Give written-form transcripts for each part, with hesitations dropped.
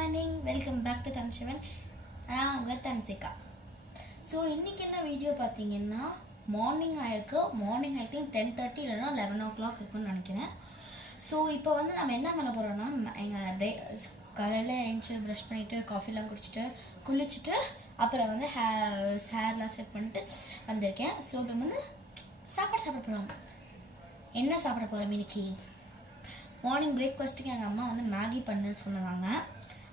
Morning, welcome back to தன்ஷிவன். நான் உங்கள் தன்சிகா. ஸோ இன்றைக்கி என்ன வீடியோ பார்த்தீங்கன்னா, மார்னிங் ஆயிருக்கு. மார்னிங் ஐ திங்க் 10:30 இல்லைனா 11 o'clock இருக்குன்னு நினைக்கிறேன். ஸோ இப்போ வந்து நம்ம என்ன பண்ண போகிறோம்னா, எங்கள் காலையில் எழுந்துச்சி ப்ரஷ் பண்ணிவிட்டு காஃபிலாம் குடிச்சிட்டு குளிச்சுட்டு அப்புறம் வந்து ஹேர்லாம் செட் பண்ணிட்டு வந்திருக்கேன். ஸோ இப்போ வந்து சாப்பிட போகிறோம். என்ன சாப்பிட போகிறோம் இன்னைக்கு? மார்னிங் பிரேக்ஃபாஸ்ட்டுக்கு எங்கள் அம்மா வந்து மேகி பண்ணுன்னு சொன்னாங்க.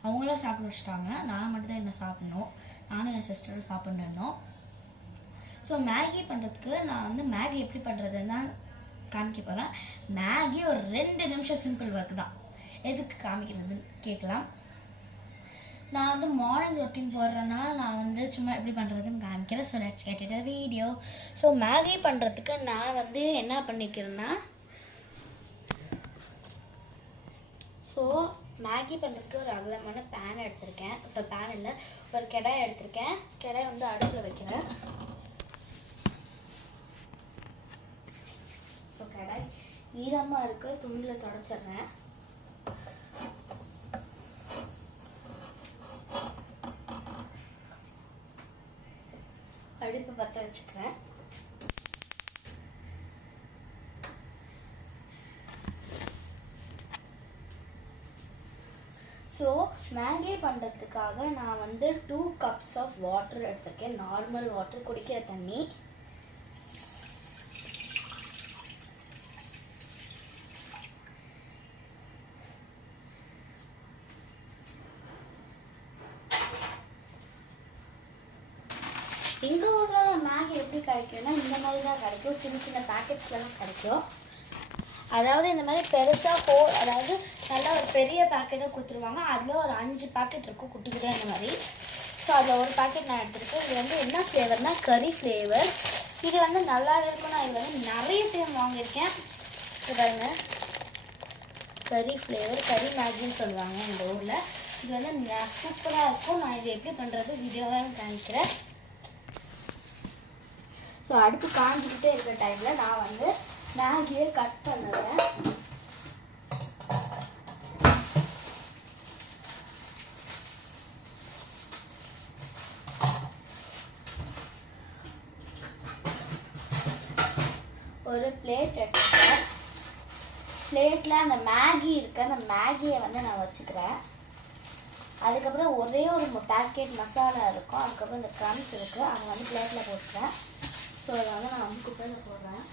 அவங்களாம் சாப்பிட வச்சுட்டாங்க. நான் மட்டும் தான் என்ன சாப்பிட்ணும். நானும் என் சிஸ்டரும் சாப்பிட்ணும். ஸோ மேகி பண்ணுறதுக்கு நான் வந்து மேகி எப்படி பண்ணுறதுன்னு தான் காமிக்க போகிறேன். மேகி ஒரு 2 நிமிஷம் சிம்பிள் ஒர்க் தான். எதுக்கு காமிக்கிறதுன்னு கேட்கலாம். நான் வந்து மார்னிங் ரொட்டீன் போடுறேன்னா நான் வந்து சும்மா எப்படி பண்ணுறதுன்னு காமிக்கிறேன். So let's get it video. So Maggi பண்ணுறதுக்கு நான் வந்து என்ன பண்ணிக்கிறேன்னா, ஸோ மேகி பண்ணுறதுக்கு ஒரு அகலமான பேன் எடுத்திருக்கேன். ஸோ பேன் இல்லை, ஒரு கடாய் எடுத்திருக்கேன். கடாய் வந்து அடுப்பில் வைக்கிறேன். ஸோ கடாய் ஈரமாக இருக்க துணியில் தொடச்சிட்றேன். அடுப்பு பற்ற வச்சுக்கிறேன். ஸோ மேகி பண்ணுறதுக்காக நான் வந்து 2 cups ஆஃப் வாட்டர் எடுத்திருக்கேன். நார்மல் வாட்டர், குடிக்கிற தண்ணி. எங்கள் ஊரில் மேகி எப்படி கிடைக்கும்னா இந்த மாதிரி தான் கிடைக்கும். சின்ன சின்ன பேக்கெட்ஸ்லாம் கிடைக்கும். அதாவது இந்த மாதிரி பெருசாக அதாவது நல்லா ஒரு பெரிய பேக்கெட்டாக கொடுத்துருவாங்க. அதில் ஒரு 5 பேக்கெட் இருக்கும் குட்டிக்கிட்டே இந்த மாதிரி. ஸோ அதில் ஒரு பேக்கெட் நான் எடுத்துருக்கேன். இது வந்து என்ன ஃப்ளேவர்னால் கறி ஃப்ளேவர். இது வந்து நல்லா இருக்கும். நான் இது வந்து நிறைய டைம் வாங்கியிருக்கேன். பாருங்க, கறி ஃப்ளேவர், கறி மேகின்னு சொல்லுவாங்க இந்த ஊரில். இது வந்து சூப்பராக இருக்கும். நான் இது எப்படி பண்ணுறது வீடியோவாக காமிக்கிறேன். ஸோ அடுப்பு காஞ்சிக்கிட்டே இருக்கிற டைமில் நான் வந்து மேகியை கட் பண்ணுறேன். ஒரு பிளேட் எடுத்துக்கிறேன். பிளேட்டில் அந்த மேகி இருக்கு, அந்த மேகியை வந்து நான் வச்சுக்கிறேன். அதுக்கப்புறம் ஒரே ஒரு பேக்கெட் மசாலா இருக்கும். அதுக்கப்புறம் இந்த க்ரம்ஸ் இருக்குது, அதை வந்து பிளேட்டில் போட்டுக்கிறேன். ஸோ அதை வந்து நான் வந்து குக்கரில் போடுறேன்.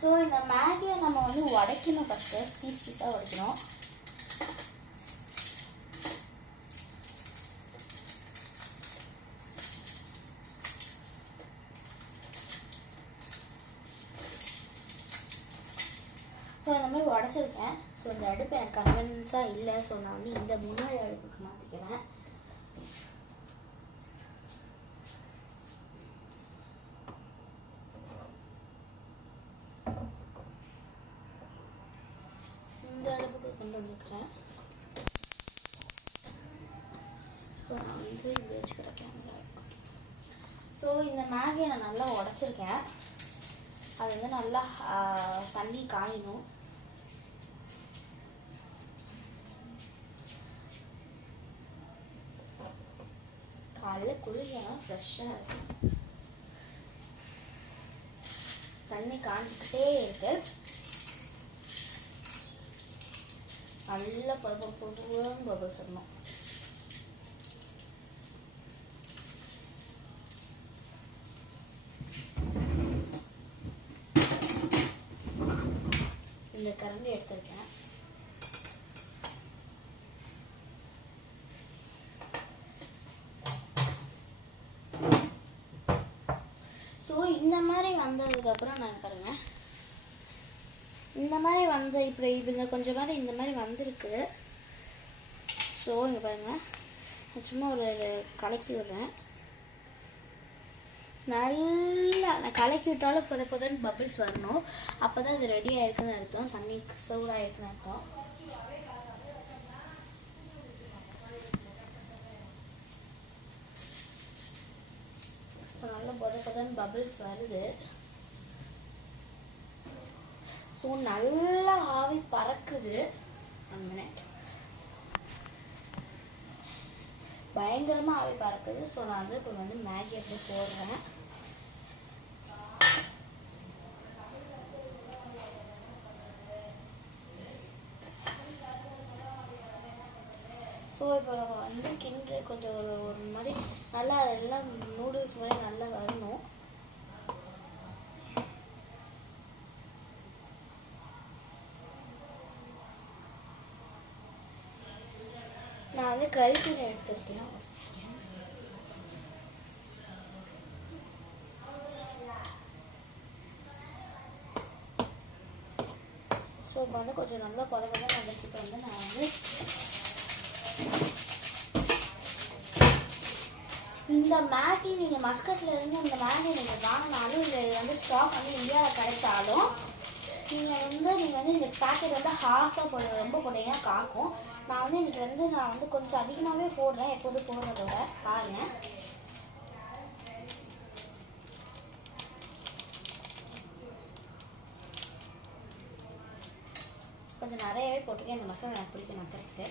ஸோ இந்த மேகியை நம்ம வந்து உடைக்கணும். ஃபஸ்ட்டு பீஸாக உடைக்கணும். ஸோ இந்த மாதிரி உடச்சிருக்கேன். ஸோ இந்த அடுப்பு எனக்கு கன்வீனியன்ஸாக இல்லை. ஸோ நான் வந்து இந்த முன்னாடி அடுப்புக்கு மாற்றிக்கிறேன். இந்த அடுப்புக்கு கொண்டு வந்துக்கிறேன். ஸோ நான் வந்து இப்படி வச்சுக்கிறேன் கேமரா. ஸோ இந்த மேகியை நான் நல்லா உடச்சிருக்கேன். அது வந்து நல்லா தண்ணி காயணும். காலைல குளிக்கலாம், ஃப்ரெஷ்ஷாக இருக்கும். தண்ணி காஞ்சிக்கிட்டே இருக்கு. நல்லா பபுள் சொல்லணும். இந்த கரண்டி எடுத்திருக்கேன். ஸோ இந்த மாதிரி வந்ததுக்கப்புறம் நான் பாருங்க, இந்த மாதிரி வந்து இப்படி இவங்க கொஞ்சம் மாதிரி இந்த மாதிரி வந்திருக்கு. ஸோ இங்கே பாருங்கள், சும்மா ஒரு கலக்கி விடுறேன். நல்லா நான் கலக்கி விட்டாலும் புதன்னு பபிள்ஸ் வரணும். அப்போ தான் அது ரெடி ஆகிருக்குன்னு அர்த்தம், தண்ணி சூடாகிருக்குன்னு அர்த்தம். ஸோ நல்லா புதன்னு பபிள்ஸ் வருது. ஸோ நல்லா ஆவி பறக்குது. 1 minute. பயங்கரமாக ஆவி பறக்குது. ஸோ நான் வந்து இப்போ வந்து மேகி அப்படியே போடுறேன். ஸோ இப்போ வந்து கிண்டு கொஞ்சம் ஒரு மாதிரி நல்லா எல்லாம் நூடுல்ஸ் மாதிரி நல்லா வரணும். நான் வந்து கறித்தூள் எடுத்துருக்கேன். ஸோ இப்போ வந்து கொஞ்சம் நல்லா கொததான் வந்துட்டு வந்து நான் வந்து இந்த மேகி நீங்கள் மஸ்கட்டில் இருந்து இந்த மேகி நீங்கள் வாங்கினாலும் இல்லை இது வந்து ஸ்டாக் வந்து இந்தியாவில் கிடைச்சாலும் நீங்கள் வந்து இந்த பேக்கெட் வந்து ஹாஃபாக போடுற ரொம்ப போட்டீங்கன்னா காக்கும். நான் வந்து இன்றைக்கி நான் வந்து கொஞ்சம் அதிகமாகவே போடுறேன் எப்போதும் போடுறதோட. பாருங்கள், கொஞ்சம் நிறையவே போட்டிருக்கேன். இந்த மசாலா எனக்கு பிடிக்கும் நக்கிறதுக்கு.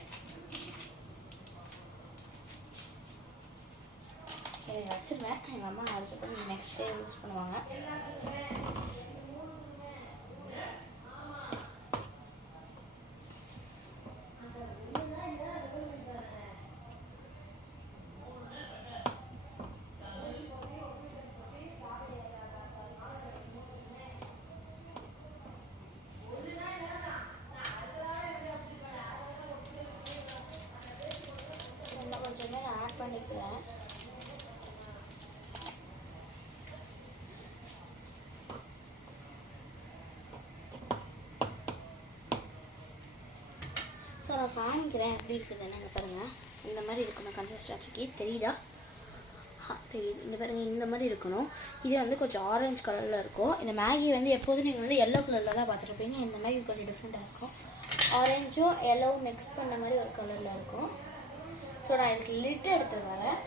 இதை வச்சுருவேன். எங்கள் அம்மா அதுக்கப்புறம் நெக்ஸ்ட் டே யூஸ் பண்ணுவாங்க. கொஞ்சமே நான் ஆட் பண்ணிக்கிறேன். ஸோ நான் காமிக்கிறேன் எப்படி இருக்குதுன்னு. இங்கே பாருங்கள், இந்த மாதிரி இருக்கணும் கன்சிஸ்டன்சிக்கு. தெரியுதா? தெரியுது. இந்த பாருங்கள், இந்த மாதிரி இருக்கணும். இது வந்து கொஞ்சம் ஆரஞ்சு கலரில் இருக்கும். இந்த மேகி வந்து எப்போதும் நீங்கள் வந்து எல்லோ கலரில் தான் பார்த்துருப்பீங்க. இந்த மேகி கொஞ்சம் டிஃப்ரெண்ட்டாக இருக்கும். ஆரஞ்சும் எல்லோவும் மிக்ஸ் பண்ண மாதிரி ஒரு கலரில் இருக்கும். ஸோ நான் இதுக்கு லிட்டு எடுத்துட்டு வரேன்.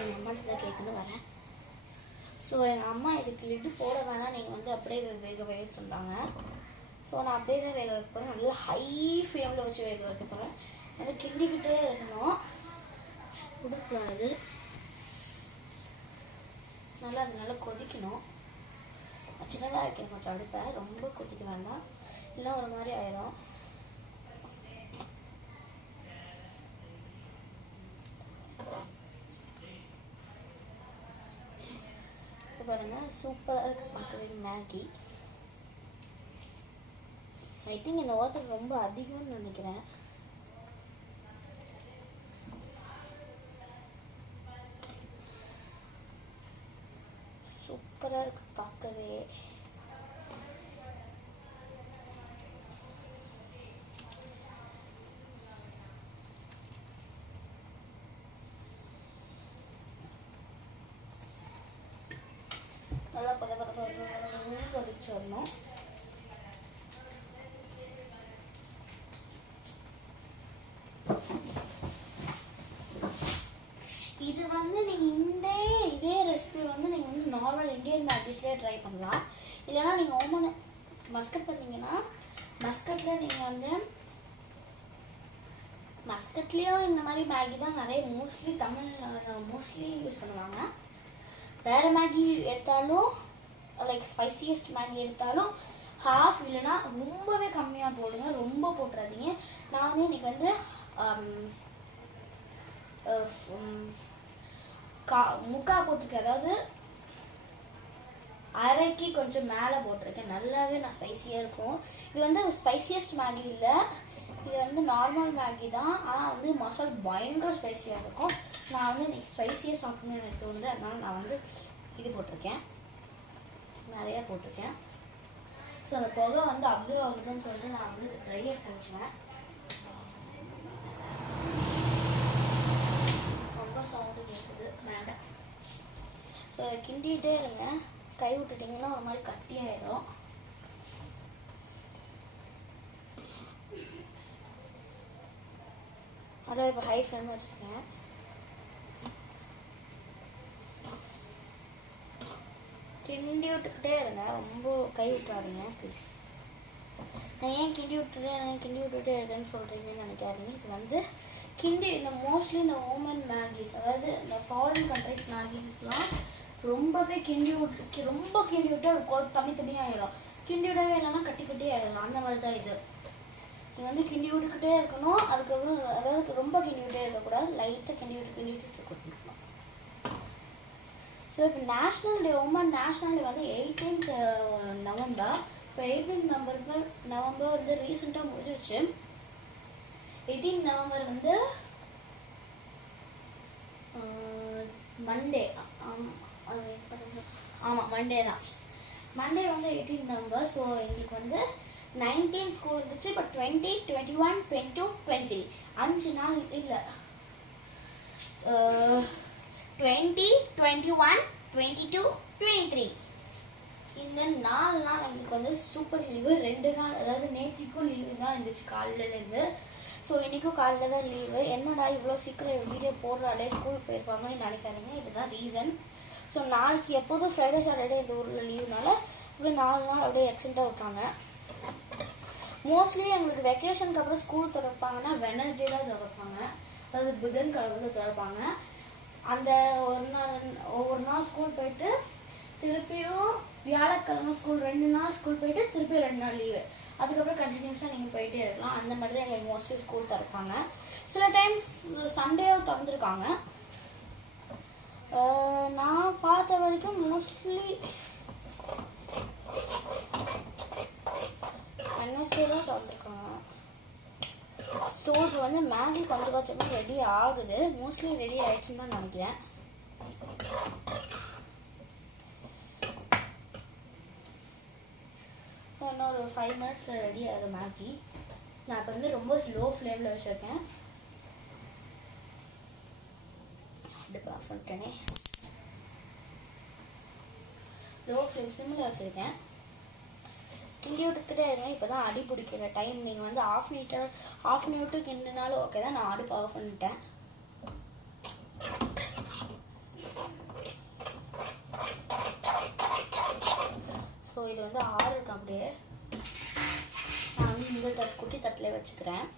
எங்கள் அம்மாட்ட தான் கேட்கணும் வரேன். ஸோ எங்கள் அம்மா இதுக்கு லிட்டு போட வேணாம், நீங்கள் வந்து அப்படியே வேக சொன்னாங்க. ஸோ நான் அப்படியே தான் வேக வைக்க போகிறேன். நல்லா ஹை ஃப்ளேமில் வச்சு வேக வைக்க போகிறேன். வந்து கிண்டிக்கிட்டே இருக்கணும், கொடுக்கூடாது. நல்லா அது நல்லா கொதிக்கணும். சின்னதாக வைக்கணும் கொஞ்சம் அடுப்பை, ரொம்ப கொதிக்க வேண்டாம், இல்லை ஒரு மாதிரி ஆயிடும். இப்போ பாருங்கள், சூப்பராக இருக்குது பார்க்கவே மேகி. ஐ திங்க் இந்த வாட்டர் ரொம்ப அதிகம்னு நினைக்கிறேன். சூப்பராக இருக்குது பார்க்கவே. நல்லா கொதிச்சு வரணும். இது வந்து நீங்கள் இதே ரெசிபி வந்து நீங்கள் வந்து நார்மல் இந்தியன் மேகிஸ்லேயே ட்ரை பண்ணலாம். இல்லைனா நீங்கள் ஓமன் மஸ்கட் பண்ணிங்கன்னா மஸ்கட்டில் நீங்கள் வந்து மஸ்கட்லேயும் இந்த மாதிரி மேகி தான் நிறைய மோஸ்ட்லி யூஸ் பண்ணுவாங்க. வேறு மேகி எடுத்தாலும் லைக் ஸ்பைசியஸ்ட் மேகி எடுத்தாலும் ஹாஃப் இல்லைனா ரொம்பவே கம்மியாக போடுங்க, ரொம்ப போட்டுறாதீங்க. நான் வந்து இன்றைக்கி வந்து முக்கா போட்டிருக்கேன், அதாவது அரைக்கு கொஞ்சம் மேலே போட்டிருக்கேன். நல்லாவே நான் ஸ்பைசியாக இருக்கும். இது வந்து ஸ்பைசியஸ்ட் மேகி இல்லை, இது வந்து நார்மல் மேகி தான். ஆனால் வந்து மசாலா பயங்கர ஸ்பைசியாக இருக்கும். நான் வந்து இன்றைக்கி ஸ்பைசியாக சாப்பிடணும்னு எனக்கு தோணுது, அதனால நான் வந்து இது போட்டிருக்கேன், நிறையா போட்டிருக்கேன். ஸோ அந்த புகை வந்து அப்சர்வ் ஆகுதுன்னு சொல்லிட்டு நான் வந்து ட்ரையர் போட்டுருவேன். ரொம்ப சவுண்டு கேட்குது மேலே. ஸோ அதை கிண்டிகிட்டே இருங்க, கை விட்டுட்டிங்கன்னா ஒரு மாதிரி கட்டியாயிடும். அதான் இப்போ ஹை ஃப்ளேம் வச்சுருக்கேன். கிண்டி விட்டுக்கிட்டே இருங்க, ரொம்ப கை விட்டுறாருங்க ப்ளீஸ். நான் ஏன் கிண்டி விட்டுட்டே இருக்கேன்னு சொல்கிறீங்கன்னு நினைக்காதீங்க. இது வந்து இந்த மோஸ்ட்லி இந்த ஓமன் மேகிஸ், அதாவது இந்த ஃபாரின் கண்ட்ரிஸ் மேகிஸ்லாம் ரொம்பவே ரொம்ப கிண்டி விட்டு தனித்தனியாக ஆயிடும். கிண்டி விடவே இல்லைன்னா கட்டி ஆயிடலாம். அந்த மாதிரி தான் இது. இது வந்து கிண்டி விட்டுக்கிட்டே இருக்கணும். அதுக்கப்புறம் அதாவது ரொம்ப கிண்டி விட்டே இருக்கக்கூடாது, லைட்டாக கிண்டி விட்டு கொடுக்கணும். ஸோ இப்போ நேஷ்னல் டே, உமன் நேஷ்னல் டே வந்து 18th நவம்பர். இப்போ 18th நவம்பர் வந்து ரீசெண்டாக முடிஞ்சிருச்சு. 18th நவம்பர் வந்து மண்டே. ஆமாம், மண்டே தான். மண்டே வந்து 18th நவம்பர். ஸோ எங்களுக்கு வந்து 19 ஸ்கூல் இருந்துச்சு. இப்போ 20, 21, 22, 23 5 நாள் இல்லை, 20, 21, 22, 23 இந்த 4 நாள் எங்களுக்கு வந்து சூப்பர் லீவு. 2 நாள் அதாவது நேற்றுக்கும் லீவு தான் இருந்துச்சு காலையிலேருந்து. ஸோ இன்றைக்கும் காலையில் தான் லீவு. என்னடா இவ்வளோ சீக்கிரம் வீடியோ போடுறாலே ஸ்கூல் போயிருப்பாங்கன்னு நினைக்காதீங்க, இதுதான் ரீசன். ஸோ நாளைக்கு எப்போதும் ஃப்ரைடே சாட்டர்டே இந்த ஊரில் லீவுனால இப்படி 4 நாள் அப்படியே எக்ஸ்டெண்டாக விட்டாங்க. மோஸ்ட்லி எங்களுக்கு வெக்கேஷனுக்கு அப்புறம் ஸ்கூல் திறப்பாங்கன்னா வெனஸ்டே தான் திறப்பாங்க, அதாவது புதன்கிழமை திறப்பாங்க. அந்த ஒவ்வொரு நாள் ஸ்கூல் போயிட்டு திருப்பியும் வியாழக்கிழமை ஸ்கூல் 2 நாள் ஸ்கூல் போயிட்டு திருப்பியும் 2 நாள் லீவு. அதுக்கப்புறம் கண்டினியூஸாக நீங்கள் போயிட்டே இருக்கலாம். அந்த மாதிரி தான் எங்களுக்கு மோஸ்ட்லி ஸ்கூல் திறப்பாங்க. சில டைம்ஸ் சண்டேவும் திறந்துருக்காங்க. நான் பார்த்த வரைக்கும் மோஸ்ட்லி வெனஸ்டே தான் திறந்துருக்காங்க. ஸோ இப்போ வந்து மேகி கொஞ்சம் கொஞ்சமாக ரெடி ஆகுது. மோஸ்ட்லி ரெடி ஆகிடுச்சுன்னு தான் நினைக்கிறேன். ஸோ இன்னொரு 5 minutes ரெடி ஆகிடும் மேகி. நான் இப்போ வந்து ரொம்ப ஸ்லோ ஃப்ளேமில் வச்சுருக்கேன். அடுப்பு ஆஃப் பண்ணிட்டேனே. லோ ஃப்ளேம் சிம்மில் வச்சுருக்கேன். கிண்டி விட்டுக்கிட்டே இருங்க. இப்போ தான் அடி பிடிக்கிற டைம். நீங்கள் வந்து ஆஃப் மினிட்டு கிண்டினாலும் ஓகே தான். நான் அடுப்பு ஆஃப் பண்ணிட்டேன். ஸோ இது வந்து ஆறட்டும் அப்படியே. நான் வந்து இந்த குட்டி தட்டில் வச்சுக்கிறேன்.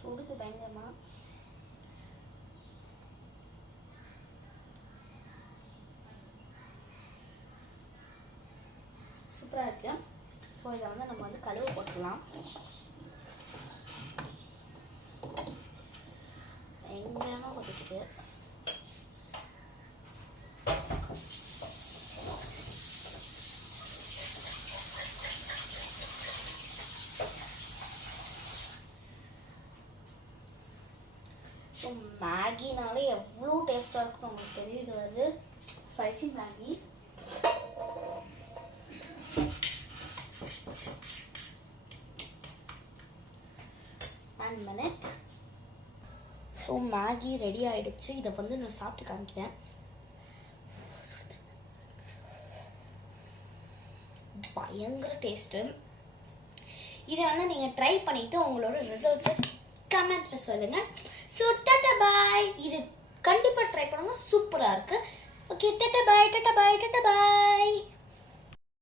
சுடுது பயங்கரமாக. சூப்பராக இருக்கு. ஸோ இதை வந்து நம்ம வந்து கழுவு போட்டுக்கலாம். பயங்கரமாக கொதிக்குது. ஸோ மேகினாலே எவ்வளோ டேஸ்ட்டாக இருக்குன்னு உங்களுக்கு தெரியும். இது வந்து spicy Maggi. One minute. So Maggi ready ஆகிடுச்சு. இதை வந்து நான் சாப்பிட்டு காமிக்கிறேன். பயங்கர டேஸ்ட்டு. இதை வந்து நீங்கள் ட்ரை பண்ணிவிட்டு உங்களோட ரிசல்ட்ஸை கமெண்ட்டில் சொல்லுங்கள். ஸோ டாடா பாய். இது கண்டிப்பாக ட்ரை பண்ணுங்கள், சூப்பராக இருக்குது. ஓகே, டாடா பாய்.